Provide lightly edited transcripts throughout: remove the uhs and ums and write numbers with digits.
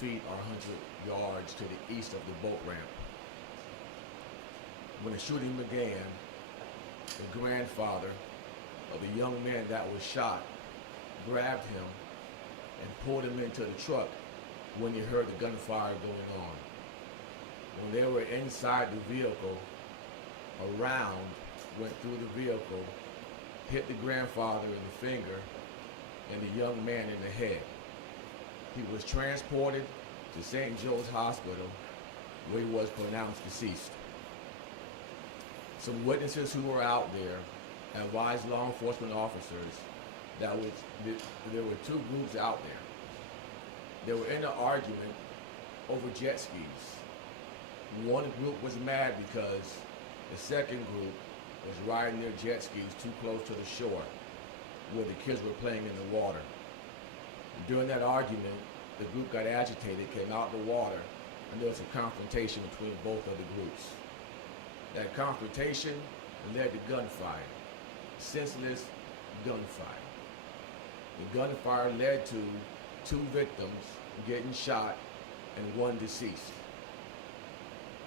feet or 100 yards to the east of the boat ramp. When the shooting began, the grandfather of the young man that was shot grabbed him and pulled him into the truck when he heard the gunfire going on. When they were inside the vehicle, a round went through the vehicle, hit the grandfather in the finger and the young man in the head. He was transported to St. Joe's Hospital, where he was pronounced deceased. Some witnesses who were out there advised law enforcement officers that there were two groups out there. They were in an argument over jet skis. One group was mad because the second group was riding their jet skis too close to the shore where the kids were playing in the water. During that argument, the group got agitated, came out in the water, and there was a confrontation between both of the groups. That confrontation led to gunfire, senseless gunfire. The gunfire led to 2 victims getting shot and 1 deceased.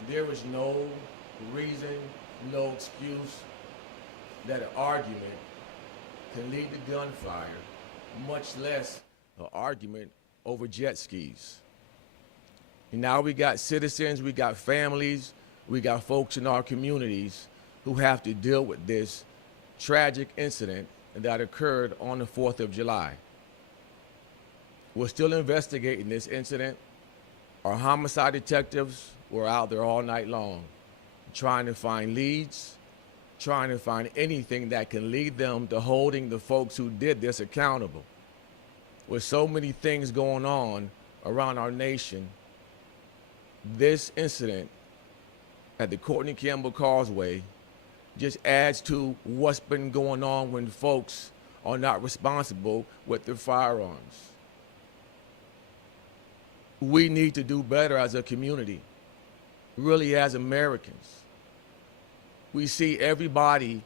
There is no reason, no excuse that an argument can lead to gunfire, much less an argument over jet skis. And now we got citizens, we got families, we got folks in our communities who have to deal with this tragic incident that occurred on the 4th of July. We're still investigating this incident. Our homicide detectives were out there all night long trying to find leads, trying to find anything that can lead them to holding the folks who did this accountable. With so many things going on around our nation, this incident at the Courtney Campbell Causeway just adds to what's been going on when folks are not responsible with their firearms. We need to do better as a community, really as Americans. We see everybody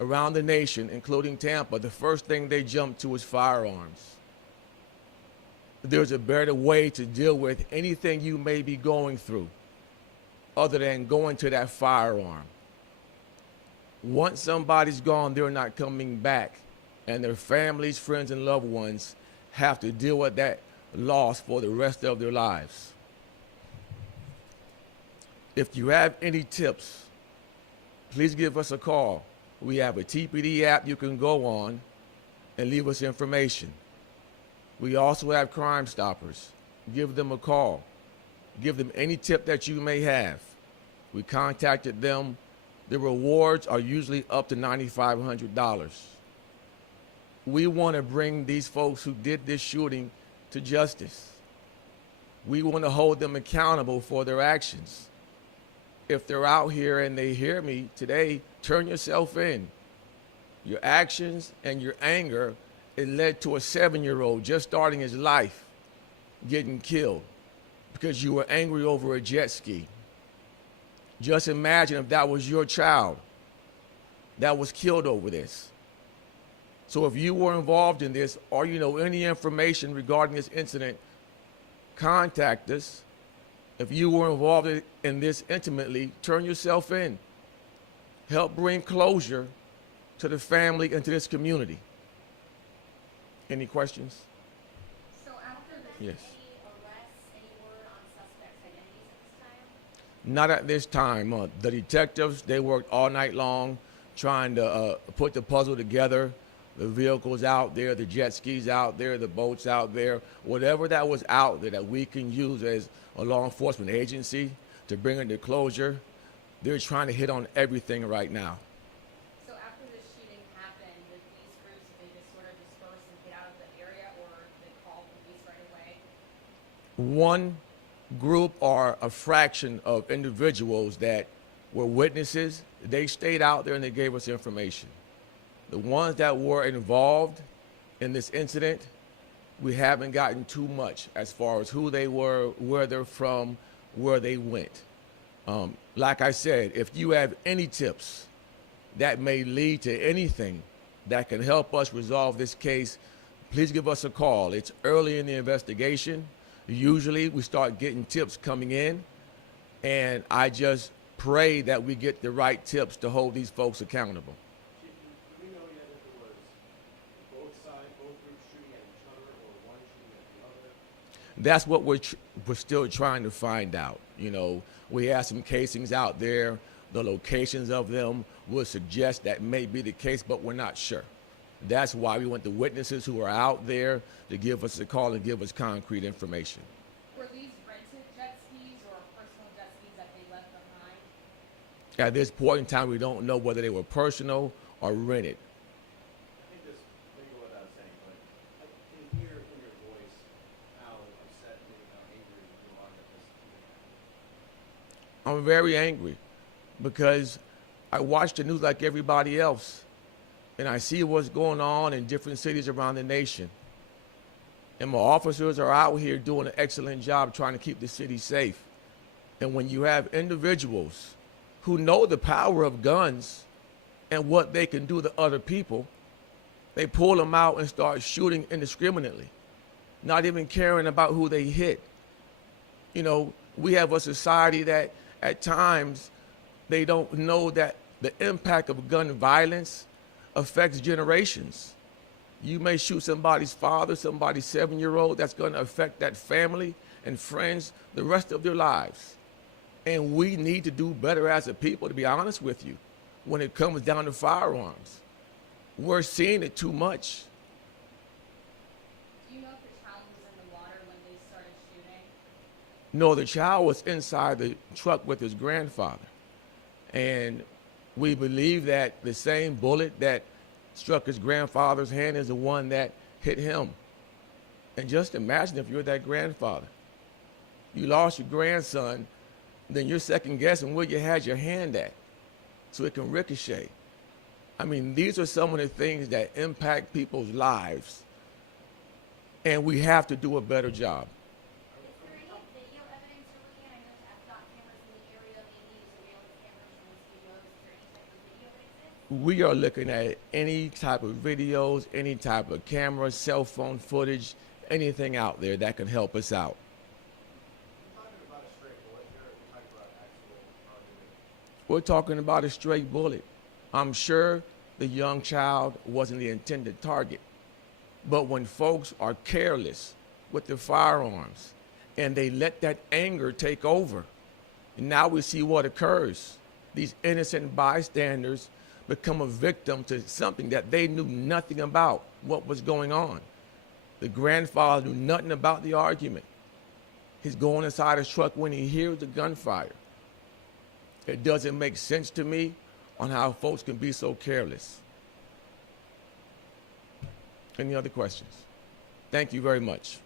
around the nation, including Tampa, the first thing they jump to is firearms. There's a better way to deal with anything you may be going through other than going to that firearm. Once somebody's gone, they're not coming back, and their families, friends, and loved ones have to deal with that loss for the rest of their lives. If you have any tips, please give us a call. We have a TPD app you can go on and leave us information. We also have Crime Stoppers. Give them a call. Give them any tip that you may have. We contacted them. The rewards are usually up to $9,500. We want to bring these folks who did this shooting to justice. We want to hold them accountable for their actions. If they're out here and they hear me today, turn yourself in. Your actions and your anger, it led to a 7-year-old just starting his life getting killed because you were angry over a jet ski. Just imagine if that was your child that was killed over this. So if you were involved in this or you know any information regarding this incident, contact us. If you were involved in this intimately, turn yourself in. Help bring closure to the family and to this community. Any questions? So after that, Yes. any arrests, any word on suspects' identities at this time? Not at this time. The detectives, they worked all night long trying to put the puzzle together. The vehicles out there, the jet skis out there, the boats out there, whatever that was out there that we can use as a law enforcement agency to bring it to closure, they're trying to hit on everything right now. So after the shooting happened, did these groups, did they just sort of disperse and get out of the area, or did they call police right away? One group or a fraction of individuals that were witnesses, they stayed out there and they gave us information. The ones that were involved in this incident, we haven't gotten too much as far as who they were, where they're from, where they went. Like I said, if you have any tips that may lead to anything that can help us resolve this case, please give us a call. It's early in the investigation. Usually we start getting tips coming in, and I just pray that we get the right tips to hold these folks accountable. Do we know yet if it was both groups shooting at each other or one shooting at the other? That's what we're still trying to find out. You know, we have some casings out there. The locations of them would suggest that may be the case, but we're not sure. That's why we want the witnesses who are out there to give us a call and give us concrete information. Were these rented jet skis or personal jet skis that they left behind? At this point in time, we don't know whether they were personal or rented. I think this may go without saying, but I can hear in your voice how upset, maybe how angry you are that this happened. I'm very angry because I watch the news like everybody else, and I see what's going on in different cities around the nation. And my officers are out here doing an excellent job trying to keep the city safe. And when you have individuals who know the power of guns and what they can do to other people, they pull them out and start shooting indiscriminately, not even caring about who they hit. You know, we have a society that at times they don't know that the impact of gun violence affects generations. You may shoot somebody's father, somebody's 7-year-old, that's going to affect that family and friends the rest of their lives. And we need to do better as a people, to be honest with you, when it comes down to firearms. We're seeing it too much. Do you know if the child was in the water when they started shooting? No, the child was inside the truck with his grandfather. And we believe that the same bullet that struck his grandfather's hand is the one that hit him. And just imagine if you're that grandfather. You lost your grandson, then you're second guessing where you had your hand at so it can ricochet. I mean, these are some of the things that impact people's lives, and we have to do a better job. Is there any video evidence you're looking at? I know I've got cameras in the area, maybe surveillance cameras from the studios. Is there any type of video that exists? We are looking at any type of videos, any type of camera, cell phone footage, anything out there that can help us out. You're talking about a straight bullet here, or you're talking about actual targeting? We're talking about a straight bullet. I'm sure the young child wasn't the intended target. But when folks are careless with their firearms and they let that anger take over, now we see what occurs. These innocent bystanders become a victim to something that they knew nothing about what was going on. The grandfather knew nothing about the argument. He's going inside his truck when he hears the gunfire. It doesn't make sense to me on how folks can be so careless. Any other questions? Thank you very much.